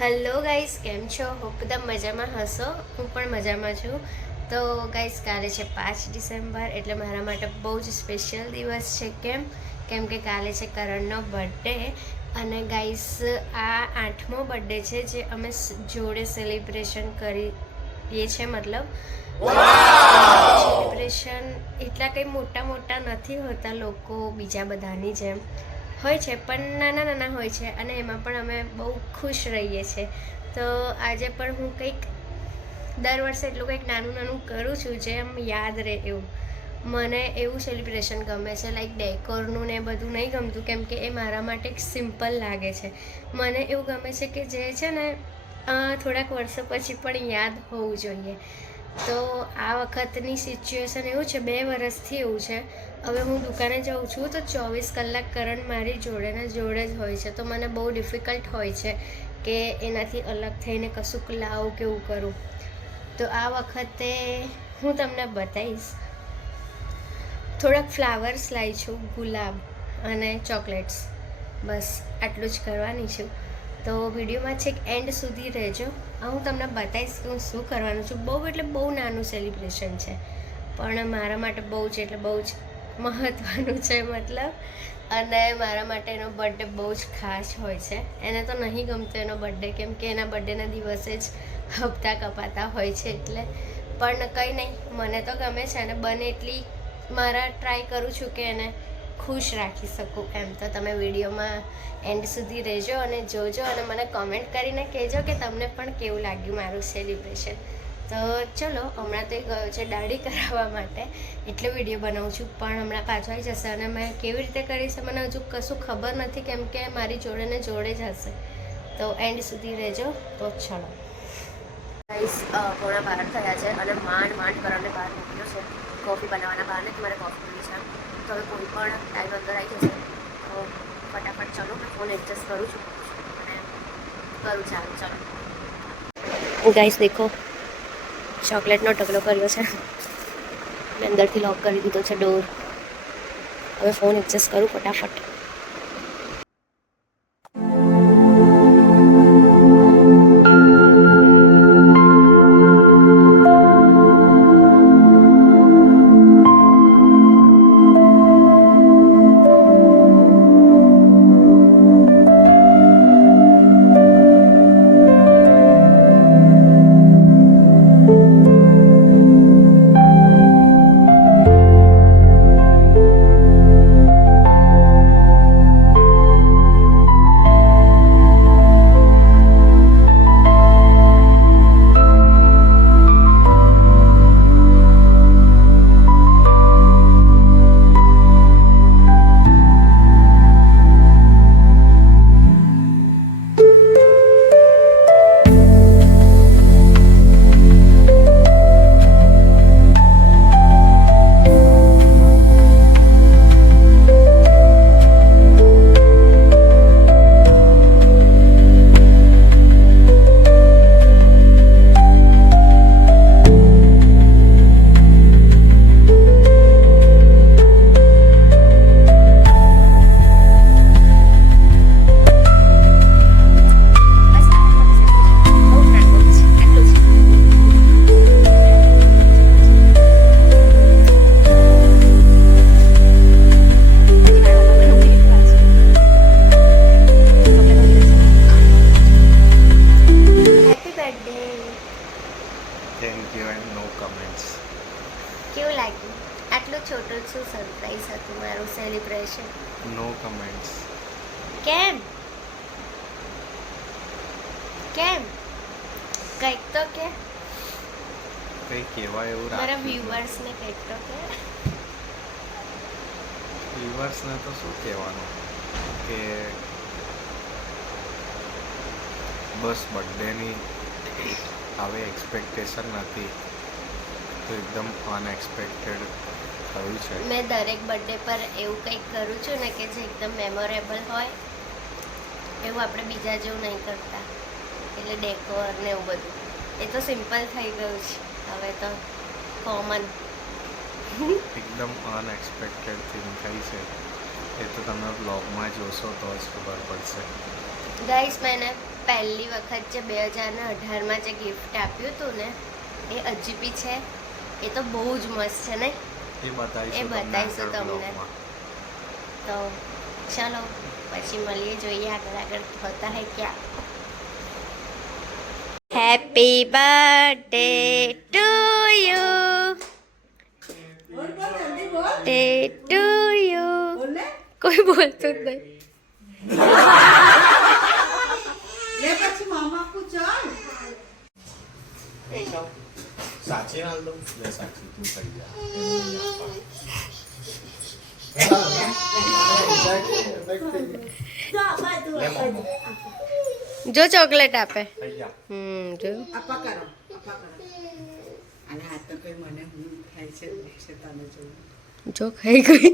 Hello guys, કેમ છો? Hope બધા મજામાં હશો. હું પણ મજામાં છું. તો ગાઈસ, કાલે છે 5 ડિસેમ્બર, એટલે મારા માટે બહુ જ સ્પેશિયલ દિવસ છે. કેમ કે કાલે છે કરણનો બર્થડે. અને ગાઈસ, આ 8મો બર્થડે છે જે અમે જોડે સેલિબ્રેશન કરીએ છીએ. મતલબ સેલિબ્રેશન એટલા કંઈ મોટા મોટા નથી હોતા લોકો બીજા બધાની જેમ હોય છે, પણ નાના નાના હોય છે. અને એમાં પણ અમે બહુ ખુશ રહીએ છીએ. તો આજે પણ હું કંઈક દર વર્ષે એટલું કંઈક નાનું નાનું કરું છું જે આમ યાદ રહે એવું. મને એવું સેલિબ્રેશન ગમે છે, લાઈક ડેકોરનું ને એ બધું નહીં ગમતું, કેમ કે એ મારા માટે એક સિમ્પલ લાગે છે. મને એવું ગમે છે કે જે છે ને થોડાક વર્ષો પછી પણ યાદ હોવું જોઈએ. તો આ વખતની સિચ્યુએશન એવું છે, 2 વર્ષથી એવું છે. હવે હું દુકાને જાઉં છું તો 24 કલાક કરણ મારી જોડે ને જોડે જ હોય છે. તો મને બહુ ડિફિકલ્ટ હોય છે કે એનાથી અલગ થઈને કશુંક લાવું કે એવું કરું. તો આ વખતે હું તમને બતાવીશ. થોડાક ફ્લાવર્સ લાવી છું, ગુલાબ અને ચોકલેટ્સ. બસ આટલું જ કરવાની છું. તો વિડીયોમાં છેક એન્ડ સુધી રહેજો. હું તમને બતાવીશ કે હું શું કરવાનું છું. બહુ એટલે બહુ નાનું સેલિબ્રેશન છે, પણ મારા માટે બહુ જ એટલે બહુ જ મહત્ત્વનું છે મતલબ. અને મારા માટે એનો બર્થડે બહુ જ ખાસ હોય છે. એને તો નહીં ગમતો એનો બર્થડે, કેમ કે એના બર્થડેના દિવસે જ હપ્તા કપાતા હોય છે. એટલે પણ કંઈ નહીં, મને તો ગમે છે. અને બને એટલી મારા ટ્રાય કરું છું કે એને ખુશ રાખી શકું એમ. તો તમે વિડીયોમાં એન્ડ સુધી રહેજો અને જોજો, અને મને કમેન્ટ કરીને કહેજો કે તમને પણ કેવું લાગ્યું મારું સેલિબ્રેશન. તો ચલો, હમણાં તો એ ગયો છે દાઢી કરાવવા માટે, એટલે વિડીયો બનાવું છું. પણ હમણાં પાછો આવી જશે, અને મેં કેવી રીતે કરીશ મને હજુ કશું ખબર નથી, કેમ કે મારી જોડે ને જોડે જ હશે. તો એન્ડ સુધી રહેજો. તો ચલો ગાઈસ, 11:15 થયા છે અને માંડ કરણને બહાર મોકલ્યો છે કોફી બનાવવાના બહાને, કે મારે કોફી પીવી છે. તો હવે કોઈ પણ ટાઈમ અંદર આવી જશે. તો ફટાફટ ચલો, હું ફોન એડજસ્ટ કરું છું અને કરું ચાલુ. ચલો ગાઈસ, દેખો, ચોકલેટનો ઢગલો કર્યો છે. અંદરથી લોક કરી દીધો છે ડોર. હવે ફોન એડજસ્ટ કરું ફટાફટ. કેવું લાગ્યું? આટલું છોટું શું સરપ્રાઈઝ હતું મારું સેલિબ્રેશન. નો કમેન્ટ્સ. કેમ કેમ કંઈક તો કે કંઈ કહેવાય એવું મારા રાખ્યું વ્યુઅર્સને કંઈક તો કે. વ્યુઅર્સને તો શું કહેવાનું કે બસ બર્થડેની આવી એક્સપેક્ટેશન નથી, તો એકદમ અનએક્સપેક્ટેડ થયું છે. મેં દરેક બર્થડે પર એવું કંઈક કરું છું ને કે જે એકદમ મેમોરેબલ હોય. એવું આપણે બીજા જેવું નહીં કરતા, એટલે ડેકોર ને એવું બધું એ તો સિમ્પલ થઈ ગયું છે હવે તો, કોમન. એકદમ અનએક્સપેક્ટેડ થિંગ થઈ છે. એ તો તમે બ્લોગમાં જોશો તો જ ખબર પડશે. ગાઈસ, मैंने પહેલી વખત જે 2018માં જે ગિફ્ટ આપ્યું હતું ને એ હજી બી છે. એ તો બહુ જ મસ્ત છે ને. એ બતાવીશું બતાવીશું તમને. તો ચાલો પછી મળીએ, જોઈએ આગળ આગળ હોતા હે ક્યાં. Happy birthday to you, day to you. કોઈ બોલતું જ નહીં. સાચી હાલ દઉં લે સાચી તું થઈ જો ચોકલેટ આપે. જા જો આપા કરો. અને આ તો કઈ મને હું થાય છે તને જોઉં. જો ખાઈ ગઈ.